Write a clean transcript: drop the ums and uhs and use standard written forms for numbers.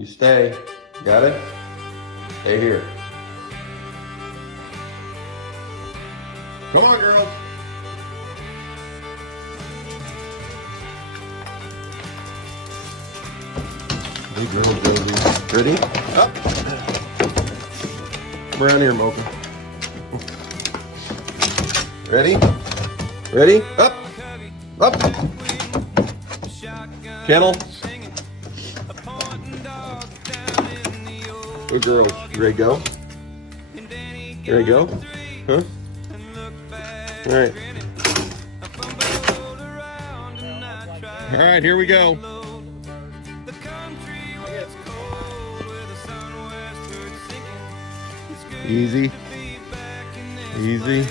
You stay. Got it? Stay here. Come on, girls. Hey, girl, Josie. Ready? Up. Come around here, Mocha. Ready? Ready? Up. Up. Kennel. Good girls. You ready to go? You ready to go? Huh? All right. All right, here we go. Easy. Easy.